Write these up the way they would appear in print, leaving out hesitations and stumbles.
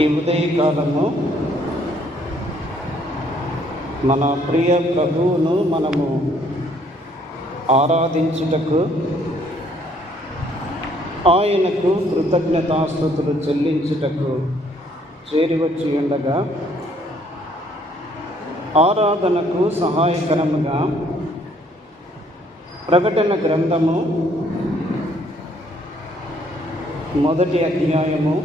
ఈ ఉదయకాలము మన ప్రియ ప్రభువును మనము ఆరాధించుటకు, ఆయనకు కృతజ్ఞతాస్తుతులు చెల్లించుటకు చేరివచ్చి ఉండగా, ఆరాధనకు సహాయకరముగా ప్రకటన గ్రంథము 1వ అధ్యాయము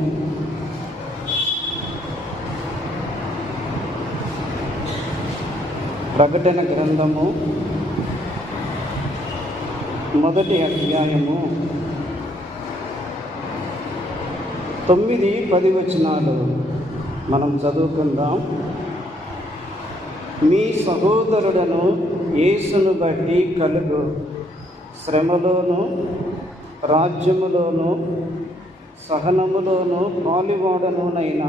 9-10 వచనాలు మనం చదువుకుందాం. మీ సహోదరులను యేసును బట్టి కలుగు శ్రమలోను, రాజ్యములోను, సహనములోను పాలివాడనునైన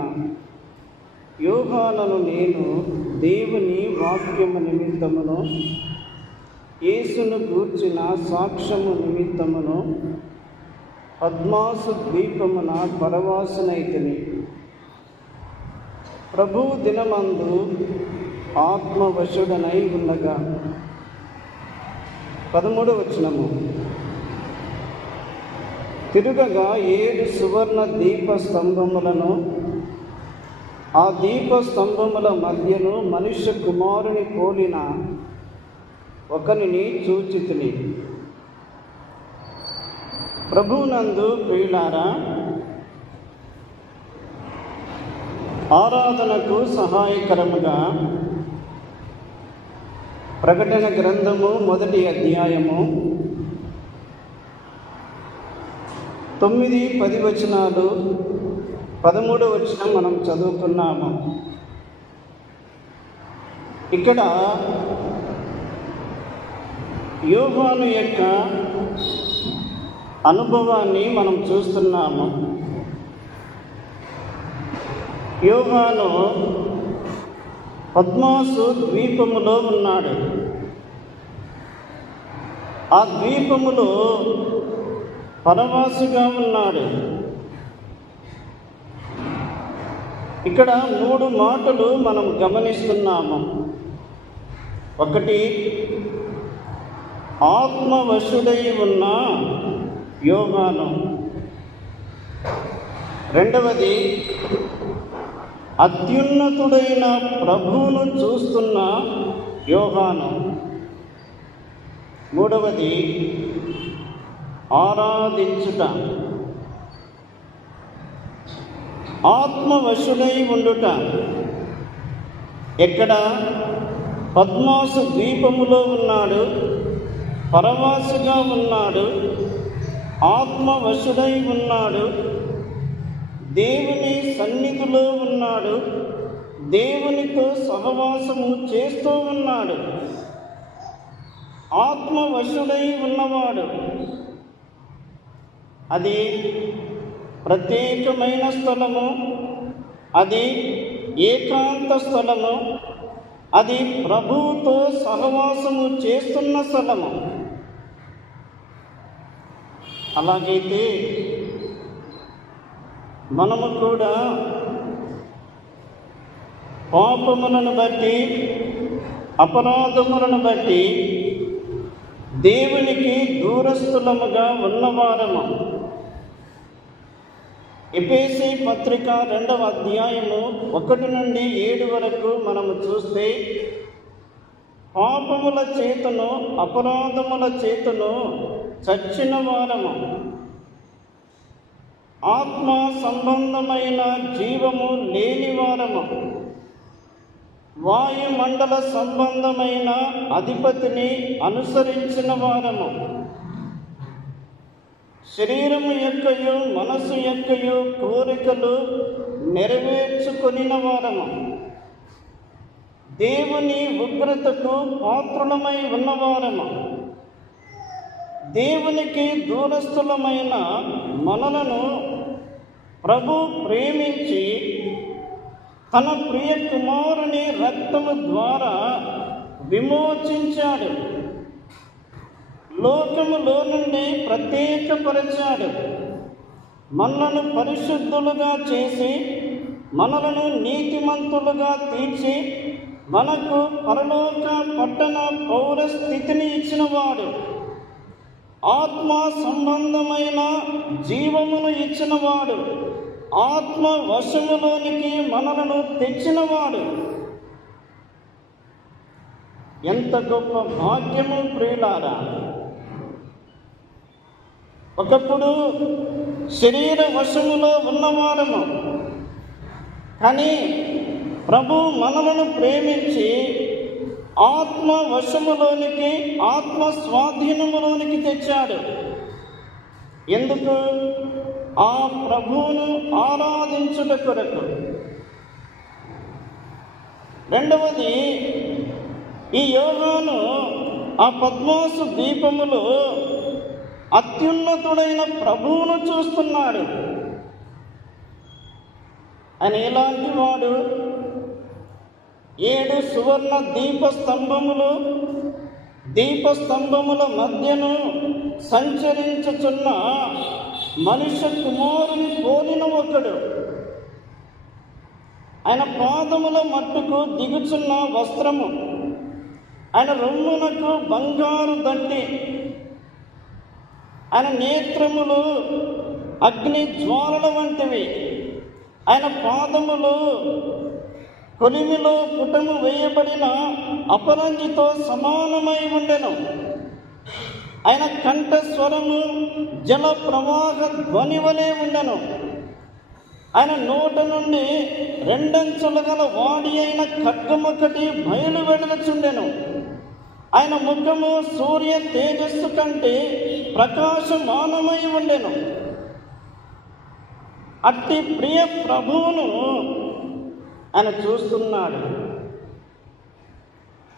యోహానను నేను దేవుని వాక్యము నిమిత్తమును, యేసును గూర్చిన సాక్ష్యము నిమిత్తమును పద్మాసు ద్వీపమున పరవాసునైతిని. ప్రభు దినమందు ఆత్మవశుడనై ఉండగా. 13వ వచనము. తిరుగగా 7 సువర్ణ దీప స్తంభములను, ఆ దీప స్తంభముల మధ్యను మనుష్య కుమారుని పోలిన ఒకనిని చూచితిని. ప్రభువునందు ప్రియులారా, ఆరాధనకు సహాయకరముగా ప్రకటన గ్రంథము 1వ అధ్యాయము 9-10 వచనాలు, 13వ వచనం మనం చదువుకున్నాము. ఇక్కడ యోహాను యొక్క అనుభవాన్ని మనం చూస్తున్నాము. యోహాను పద్మాసు ద్వీపములో ఉన్నాడు. ఆ ద్వీపములో పరవాసిగా ఉన్నాడు. ఇక్కడ 3 మాటలు మనం గమనిస్తున్నాము. ఒకటి, ఆత్మవశుడై ఉన్న యోహాను. రెండవది, అత్యున్నతుడైన ప్రభువును చూస్తున్న యోహాను. మూడవది, ఆరాధించుట. ఆత్మవశుడై ఉండుట ఎక్కడ? పద్మాసు ద్వీపములో ఉన్నాడు, పరవాసిగా ఉన్నాడు, ఆత్మవశుడై ఉన్నాడు, దేవుని సన్నిధిలో ఉన్నాడు, దేవునితో సహవాసము చేస్తూ ఉన్నాడు. ఆత్మవశుడై ఉన్నవాడు అది ప్రత్యేకమైన స్థలము, అది ఏకాంత స్థలము, అది ప్రభువుతో సహవాసము చేస్తున్న స్థలము. అలాగైతే మనము కూడా పాపములను బట్టి, అపరాధములను బట్టి దేవునికి దూరస్థులముగా ఉన్నవారము. ఎఫెసీ పత్రిక 2వ అధ్యాయము 1-7 వరకు మనము చూస్తే, పాపముల చేతను, అపరాధముల చేతను చచ్చిన వారము, ఆత్మ సంబంధమైన జీవము లేని వారము, వాయుమండల సంబంధమైన అధిపతిని అనుసరించిన వారము, శరీరము యొక్కయు మనసు యొక్కయు కోరికలు నెరవేర్చుకొనిన వారము, దేవుని ఉగ్రతకు పాత్రులమై ఉన్నవారము, దేవునికి దూరస్థులమైన మనలను ప్రభు ప్రేమించి తన ప్రియ కుమారుని రక్తము ద్వారా విమోచించాడు. లోకములో నుండి ప్రత్యేకపరిచాడు. మనలను పరిశుద్ధులుగా చేసి మనలను నీతిమంతులుగా తీర్చి మనకు పరలోక పట్టణ పౌర స్థితిని ఇచ్చినవాడు, ఆత్మ సంబంధమైన జీవమును ఇచ్చినవాడు, ఆత్మ వశములోనికి మనలను తెచ్చినవాడు. ఎంత గొప్ప భాగ్యము ప్రియులారా! ఒకప్పుడు శరీర వశములో ఉన్నవారము, కానీ ప్రభు మనలను ప్రేమించి ఆత్మ వశములోనికి, ఆత్మ స్వాధీనములోనికి తెచ్చాడు. ఎందుకు? ఆ ప్రభువును ఆరాధించుట కొరకు. రెండవది, ఈ యోహాను ఆ పద్మాసు ద్వీపములో అత్యున్నతుడైన ప్రభువును చూస్తున్నాడు. ఆయన ఎలాంటి వాడు? 7 సువర్ణ దీపస్తంభముల మధ్యను సంచరించుచున్న మనుష్య కుమారుని పోలిన ఒకడు. ఆయన పాదముల మట్టుకు దిగుచున్న వస్త్రము, ఆయన రొమ్మునకు బంగారు దట్టి, ఆయన నేత్రములు అగ్ని జ్వాలల వంటివి, ఆయన పాదములు కొలిమిలో పుటము వేయబడిన అపరంజితో సమానమై ఉండెను. ఆయన కంఠస్వరము జల ప్రవాహ ధ్వని వలె ఉండెను. ఆయన నోట నుండి 2 అంచులు గల వాడి అయిన ఖడ్గమొకటి బయలు వెడలుచుండెను. ఆయన ముఖము సూర్య తేజస్సు కంటే ప్రకాశమానమై ఉండెను. అట్టి ప్రియ ప్రభువును ఆయన చూస్తున్నాడు.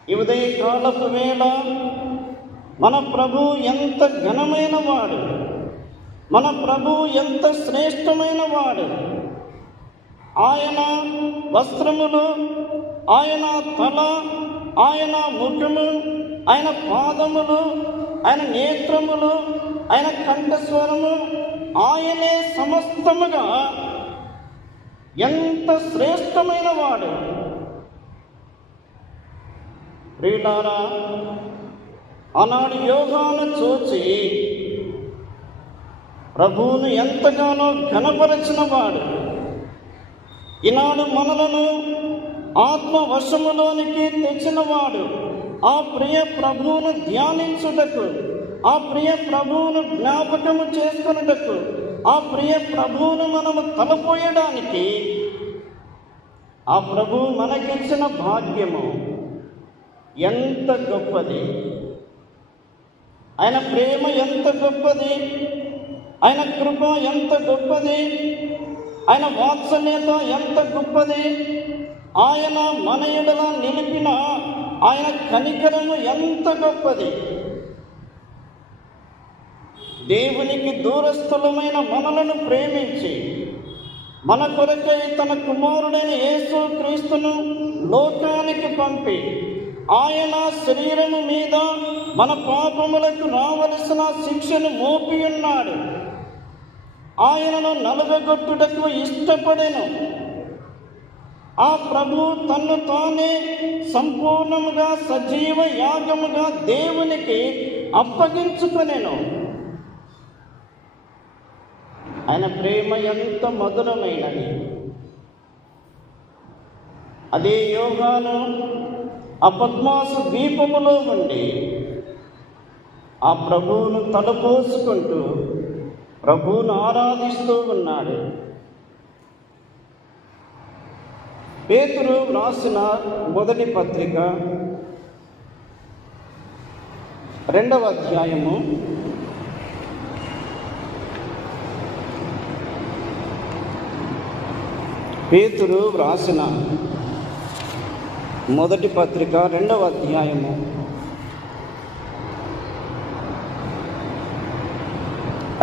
ఈ ఉదయకాలపు వేళ మన ప్రభు ఎంత ఘనమైన వాడు, మన ప్రభు ఎంత శ్రేష్టమైన వాడు. ఆయన వస్త్రములు, ఆయన తల, ఆయన ముఖము, ఆయన పాదములు, ఆయన నేత్రములు, ఆయన కంఠస్వరము, ఆయనే సమస్తముగా ఎంత శ్రేష్టమైన వాడు. ప్రియులారా, ఆనాడు యోహాను చూచి ప్రభువును ఎంతగానో ఘనపరచిన వాడు, ఈనాడు మనలను ఆత్మ వశములోనికి తెచ్చినవాడు. ఆ ప్రియ ప్రభువును ధ్యానించుటకు, ఆ ప్రియ ప్రభువును జ్ఞాపకము చేసుకున్నటకు, ఆ ప్రియ ప్రభువును మనము తలపోయడానికి ఆ ప్రభువు మనకిచ్చిన భాగ్యము ఎంత గొప్పది! ఆయన ప్రేమ ఎంత గొప్పది! ఆయన కృప ఎంత గొప్పది! ఆయన వాత్సల్యత ఎంత గొప్పది! ఆయన మన ఎడల నిలిపిన ఆయన కనికరము ఎంత గొప్పది! దేవునికి దూరస్థులమైన మనలను ప్రేమించి మన కొరకై తన కుమారుడైన యేసు క్రీస్తును లోకానికి పంపి, ఆయన శరీరము మీద మన పాపములకు రావలసిన శిక్షను మోపి ఉన్నాడు. ఆయనను నలుగగొట్టుటకు ఇష్టపడెను. ఆ ప్రభు తన్ను తానే సంపూర్ణముగా సజీవ యాగముగా దేవునికి అప్పగించుకొనెను. ఆయన ప్రేమ ఎంత మధురమైనది! అదే యోహాను ఆ పద్మాసు ద్వీపములో ఉండి ఆ ప్రభువును తలపోసుకుంటూ ప్రభువును ఆరాధిస్తూ ఉన్నాడు. పేతురు వ్రాసిన మొదటి పత్రిక 2వ అధ్యాయము 2వ అధ్యాయము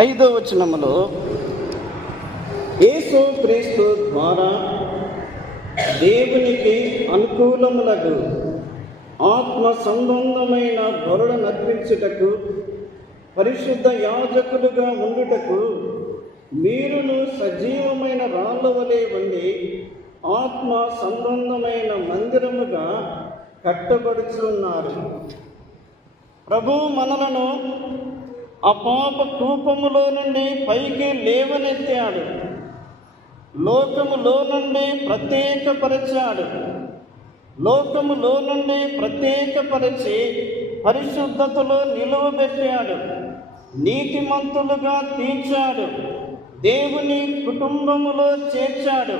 5వ వచనములో, యేసు క్రీస్తు ద్వారా దేవునికి అనుకూలములకు ఆత్మ సంబంధమైన బలుల నర్పించుటకు, పరిశుద్ధ యాజకులుగా ఉండుటకు మీరును సజీవమైన రాళ్ళ వలె ఉండి ఆత్మ సంబంధమైన మందిరముగా కట్టబడుచున్నారు. ప్రభు మనలను అపాప కూపములో నుండి పైకి లేవనెత్తాడు, లోకములో నుండి ప్రత్యేకపరిచాడు. లోకములో నుండి ప్రత్యేకపరిచి పరిశుద్ధతలో నిలువబెట్టాడు, నీతిమంతులుగా తీర్చాడు, దేవుని కుటుంబములో చేర్చాడు.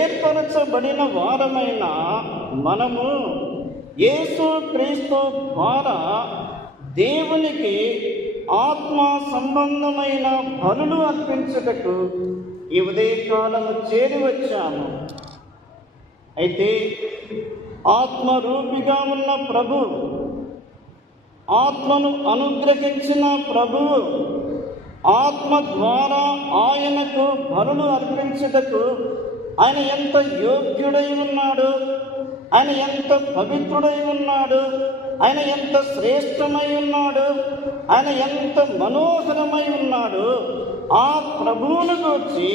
ఏర్పరచబడిన వారమైన మనము యేసు క్రీస్తు ద్వారా దేవునికి ఆత్మ సంబంధమైన బలులు అర్పించుటకు ఈ ఉదయకాలము చేరి వచ్చాము. అయితే ఆత్మరూపిగా ఉన్న ప్రభు, ఆత్మను అనుగ్రహించిన ప్రభువు ఆత్మ ద్వారా ఆయనకు బలులు అర్పించుటకు ఆయన ఎంత యోగ్యుడై ఉన్నాడు, ఆయన ఎంత పవిత్రుడై ఉన్నాడు, ఆయన ఎంత శ్రేష్టమై ఉన్నాడు, ఆయన ఎంత మనోహరమై ఉన్నాడు. ఆ ప్రభువును గూర్చి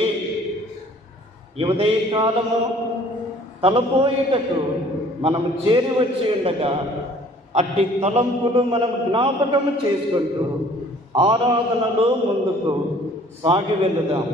ఈ ఉదయకాలము తలపోయేటకు మనము చేరి వచ్చి ఉండగా అట్టి తలంపులు మనం జ్ఞాపకము చేసుకుంటూ ఆరాధనలో ముందుకు సాగి వెళుదాం.